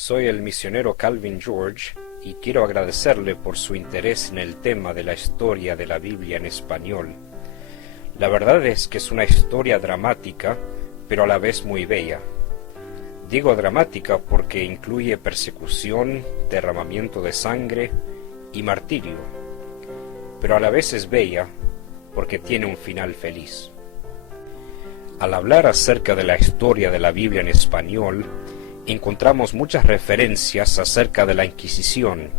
Soy el misionero Calvin George y quiero agradecerle por su interés en el tema de la historia de la Biblia en español. La verdad es que es una historia dramática, pero a la vez muy bella. Digo dramática porque incluye persecución, derramamiento de sangre y martirio, pero a la vez es bella porque tiene un final feliz. Al hablar acerca de la historia de la Biblia en español, encontramos muchas referencias acerca de la Inquisición.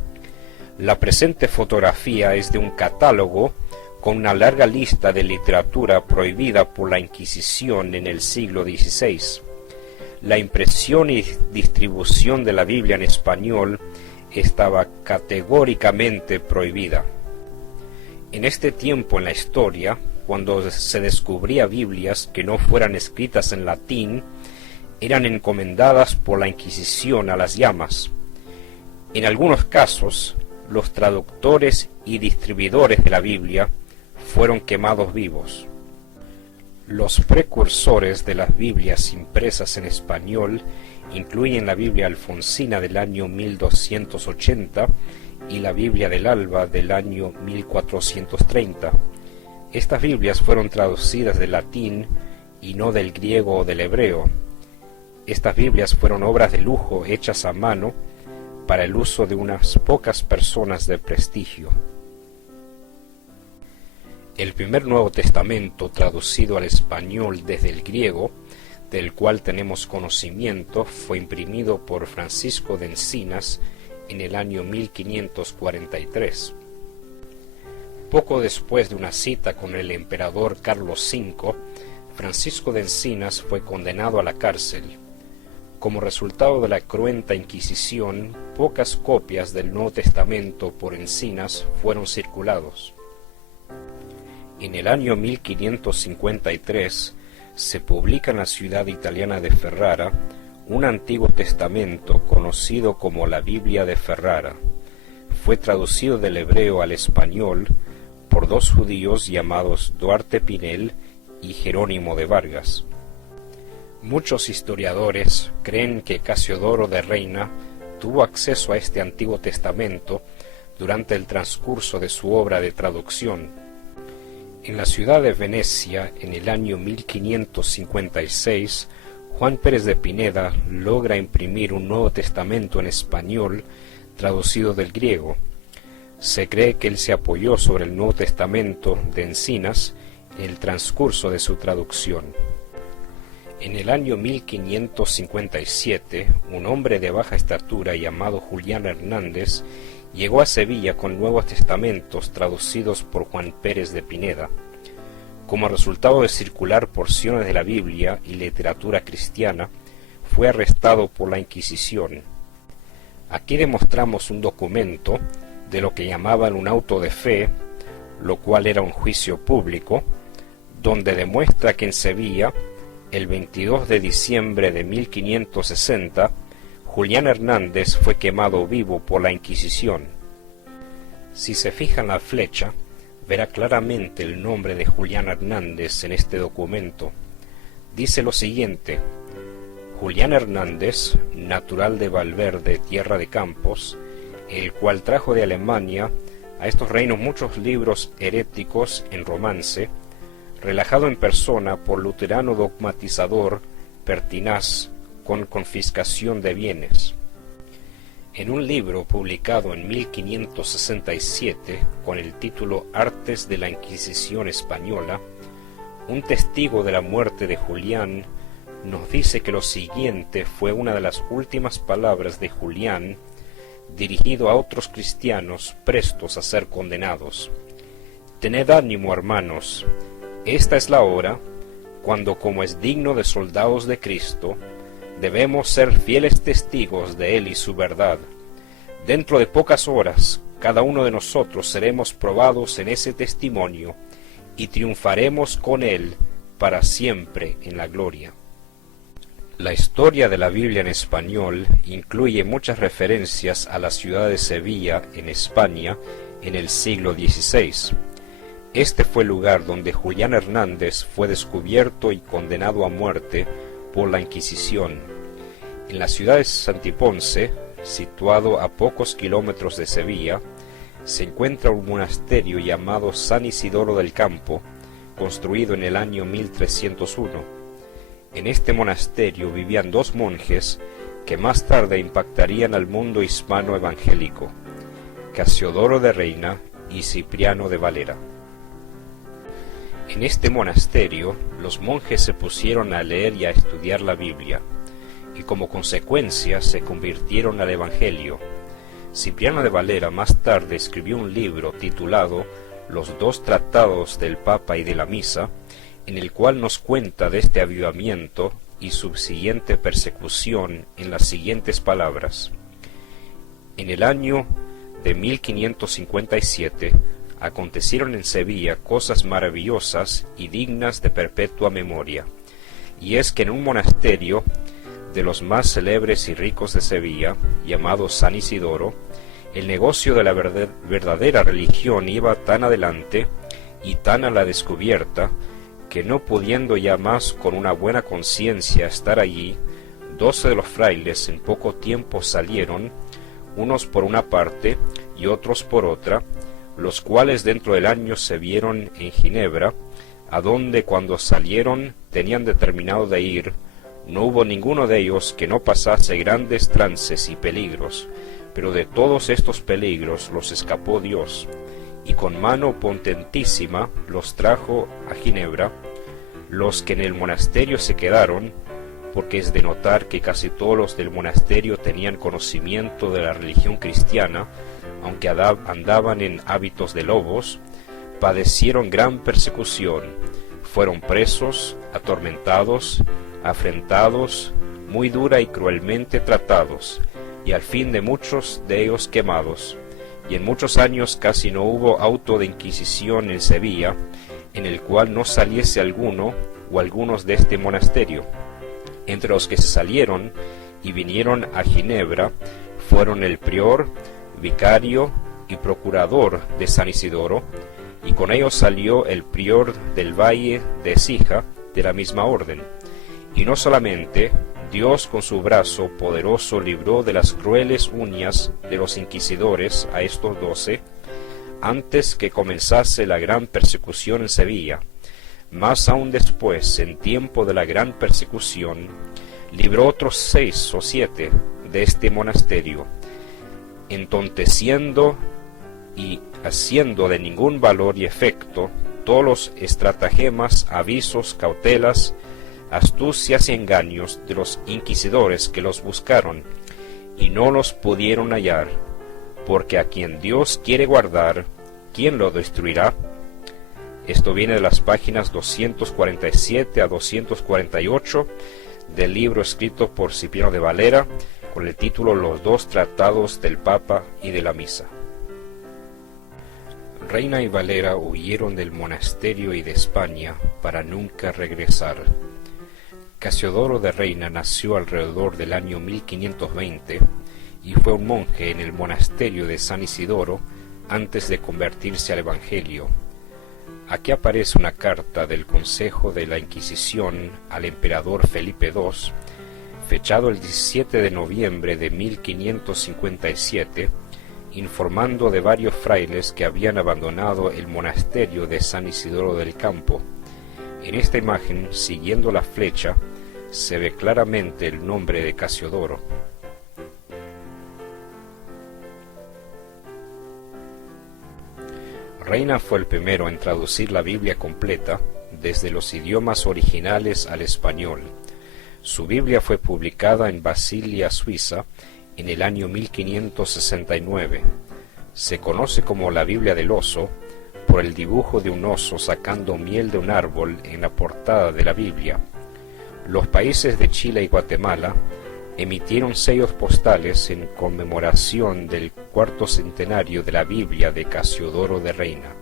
La presente fotografía es de un catálogo con una larga lista de literatura prohibida por la Inquisición en el siglo XVI. La impresión y distribución de la Biblia en español estaba categóricamente prohibida. En este tiempo en la historia, cuando se descubría Biblias que no fueran escritas en latín, eran encomendadas por la Inquisición a las llamas. En algunos casos, los traductores y distribuidores de la Biblia fueron quemados vivos. Los precursores de las Biblias impresas en español incluyen la Biblia alfonsina del año 1280 y la Biblia del Alba del año 1430. Estas Biblias fueron traducidas del latín y no del griego o del hebreo. Estas Biblias fueron obras de lujo hechas a mano para el uso de unas pocas personas de prestigio. El primer Nuevo Testamento traducido al español desde el griego, del cual tenemos conocimiento, fue imprimido por Francisco de Encinas en el año 1543. Poco después de una cita con el emperador Carlos V, Francisco de Encinas fue condenado a la cárcel. Como resultado de la cruenta Inquisición, pocas copias del Nuevo Testamento por Encinas fueron circulados. En el año 1553 se publica en la ciudad italiana de Ferrara un Antiguo Testamento conocido como la Biblia de Ferrara. Fue traducido del hebreo al español por dos judíos llamados Duarte Pinel y Jerónimo de Vargas. Muchos historiadores creen que Casiodoro de Reina tuvo acceso a este Antiguo Testamento durante el transcurso de su obra de traducción. En la ciudad de Venecia, en el año 1556, Juan Pérez de Pineda logra imprimir un Nuevo Testamento en español traducido del griego. Se cree que él se apoyó sobre el Nuevo Testamento de Encinas en el transcurso de su traducción. En el año 1557, un hombre de baja estatura llamado Julián Hernández llegó a Sevilla con Nuevos Testamentos traducidos por Juan Pérez de Pineda. Como resultado de circular porciones de la Biblia y literatura cristiana, fue arrestado por la Inquisición. Aquí demostramos un documento de lo que llamaban un auto de fe, lo cual era un juicio público, donde demuestra que en Sevilla, el 22 de diciembre de 1560, Julián Hernández fue quemado vivo por la Inquisición. Si se fija en la flecha, verá claramente el nombre de Julián Hernández en este documento. Dice lo siguiente: Julián Hernández, natural de Valverde, tierra de Campos, el cual trajo de Alemania a estos reinos muchos libros heréticos en romance, relajado en persona por luterano dogmatizador pertinaz con confiscación de bienes. En un libro publicado en 1567 con el título Artes de la Inquisición Española, un testigo de la muerte de Julián nos dice que lo siguiente fue una de las últimas palabras de Julián dirigido a otros cristianos prestos a ser condenados: «Tened ánimo, hermanos, esta es la hora cuando, como es digno de soldados de Cristo, debemos ser fieles testigos de Él y su verdad. Dentro de pocas horas, cada uno de nosotros seremos probados en ese testimonio y triunfaremos con Él para siempre en la gloria». La historia de la Biblia en español incluye muchas referencias a la ciudad de Sevilla, en España, en el siglo XVI. Este fue el lugar donde Julián Hernández fue descubierto y condenado a muerte por la Inquisición. En la ciudad de Santiponce, situado a pocos kilómetros de Sevilla, se encuentra un monasterio llamado San Isidoro del Campo, construido en el año 1301. En este monasterio vivían dos monjes que más tarde impactarían al mundo hispano evangélico, Casiodoro de Reina y Cipriano de Valera. En este monasterio, los monjes se pusieron a leer y a estudiar la Biblia, y como consecuencia se convirtieron al Evangelio. Cipriano de Valera más tarde escribió un libro titulado Los dos tratados del Papa y de la Misa, en el cual nos cuenta de este avivamiento y subsiguiente persecución en las siguientes palabras. En el año de 1557 acontecieron en Sevilla cosas maravillosas y dignas de perpetua memoria, y es que en un monasterio de los más célebres y ricos de Sevilla, llamado San Isidoro, el negocio de la verdadera religión iba tan adelante y tan a la descubierta, que no pudiendo ya más con una buena conciencia estar allí, 12 de los frailes en poco tiempo salieron, unos por una parte y otros por otra, los cuales dentro del año se vieron en Ginebra, a donde cuando salieron tenían determinado de ir. No hubo ninguno de ellos que no pasase grandes trances y peligros, pero de todos estos peligros los escapó Dios, y con mano potentísima los trajo a Ginebra. Los que en el monasterio se quedaron, porque es de notar que casi todos los del monasterio tenían conocimiento de la religión cristiana, aunque andaban en hábitos de lobos, padecieron gran persecución, fueron presos, atormentados, afrentados, muy dura y cruelmente tratados, y al fin de muchos de ellos quemados. Y en muchos años casi no hubo auto de inquisición en Sevilla, en el cual no saliese alguno o algunos de este monasterio. Entre los que se salieron y vinieron a Ginebra fueron el prior, vicario y procurador de San Isidoro, y con ellos salió el prior del valle de Écija, de la misma orden. Y no solamente, Dios con su brazo poderoso libró de las crueles uñas de los inquisidores a estos 12, antes que comenzase la gran persecución en Sevilla. Más aún después, en tiempo de la gran persecución, libró otros 6 o 7 de este monasterio, entonteciendo y haciendo de ningún valor y efecto todos los estratagemas, avisos, cautelas, astucias y engaños de los inquisidores que los buscaron, y no los pudieron hallar, porque a quien Dios quiere guardar, ¿quién lo destruirá? Esto viene de las páginas 247 a 248 del libro escrito por Cipriano de Valera, con el título Los dos tratados del Papa y de la Misa. Reina y Valera huyeron del monasterio y de España para nunca regresar. Casiodoro de Reina nació alrededor del año 1520 y fue un monje en el monasterio de San Isidoro antes de convertirse al Evangelio. Aquí aparece una carta del Consejo de la Inquisición al emperador Felipe II, fechado el 17 de noviembre de 1557, informando de varios frailes que habían abandonado el monasterio de San Isidoro del Campo. En esta imagen, siguiendo la flecha, se ve claramente el nombre de Casiodoro. Reina fue el primero en traducir la Biblia completa desde los idiomas originales al español. Su Biblia fue publicada en Basilea, Suiza, en el año 1569. Se conoce como la Biblia del Oso por el dibujo de un oso sacando miel de un árbol en la portada de la Biblia. Los países de Chile y Guatemala emitieron sellos postales en conmemoración del 4º centenario de la Biblia de Casiodoro de Reina.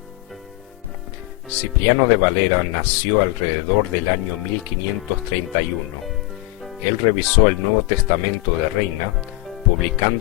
Cipriano de Valera nació alrededor del año 1531. Él revisó el Nuevo Testamento de Reina, publicando